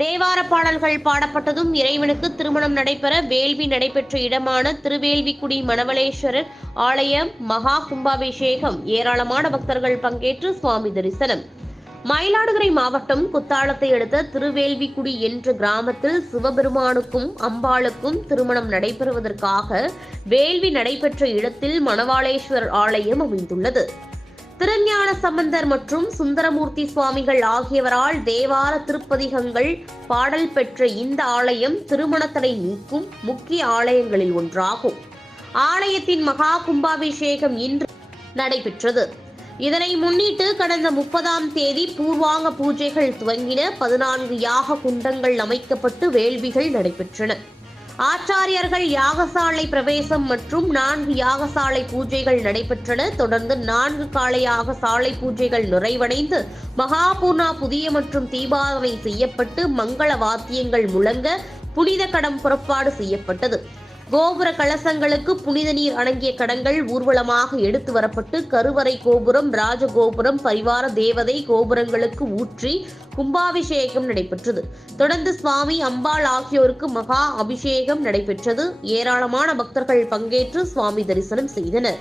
தேவார பாடல்கள் பாடப்பட்டதும் இறைவனுக்கு திருமணம் நடைபெற வேள்வி நடைபெற்ற இடமான திருவேள்விக்குடி மணவளேஸ்வரர் ஆலயம் மகா கும்பாபிஷேகம். ஏராளமான பக்தர்கள் பங்கேற்று சுவாமி தரிசனம். மயிலாடுதுறை மாவட்டம் குத்தாலத்தை அடுத்த திருவேள்விக்குடி என்ற கிராமத்தில் சிவபெருமானுக்கும் அம்பாளுக்கும் திருமணம் நடைபெறுவதற்காக வேள்வி நடைபெற்ற இடத்தில் மணவாளேஸ்வரர் ஆலயம் அமைந்துள்ளது. திருஞான சம்பந்தர் மற்றும் சுந்தரமூர்த்தி சுவாமிகள் ஆகியவரால் தேவார திருப்பதிகங்கள் பாடல் பெற்ற இந்த ஆலயம் திருமணத்தடை நீக்கும் முக்கிய ஆலயங்களில் ஒன்றாகும். ஆலயத்தின் மகா கும்பாபிஷேகம் இன்று நடைபெற்றது. இதனை முன்னிட்டு கடந்த முப்பதாம் தேதி பூர்வாங்க பூஜைகள் துவங்கின. பதினான்கு யாக குண்டங்கள் அமைக்கப்பட்டு வேள்விகள் நடைபெற்றன. ஆச்சாரியர்கள் யாகசாலை பிரவேசம் மற்றும் நான்கு யாகசாலை பூஜைகள் நடைபெற்றன. தொடர்ந்து நான்கு காலையாக சாலை பூஜைகள் நிறைவடைந்து மகாபூர்ணா புதிய மற்றும் தீபாவை செய்யப்பட்டு மங்கள வாத்தியங்கள் முழங்க புனித கடம் புறப்பாடு செய்யப்பட்டது. கோபுர கலசங்களுக்கு புனித நீர் அடங்கிய கடங்கள் ஊர்வலமாக எடுத்து வரப்பட்டு கருவறை கோபுரம் ராஜகோபுரம் பரிவார தேவதை கோபுரங்களுக்கு ஊற்றி கும்பாபிஷேகம் நடைபெற்றது. தொடர்ந்து சுவாமி அம்பாள் ஆகியோருக்கு மகா அபிஷேகம் நடைபெற்றது. ஏராளமான பக்தர்கள் பங்கேற்று சுவாமி தரிசனம் செய்தனர்.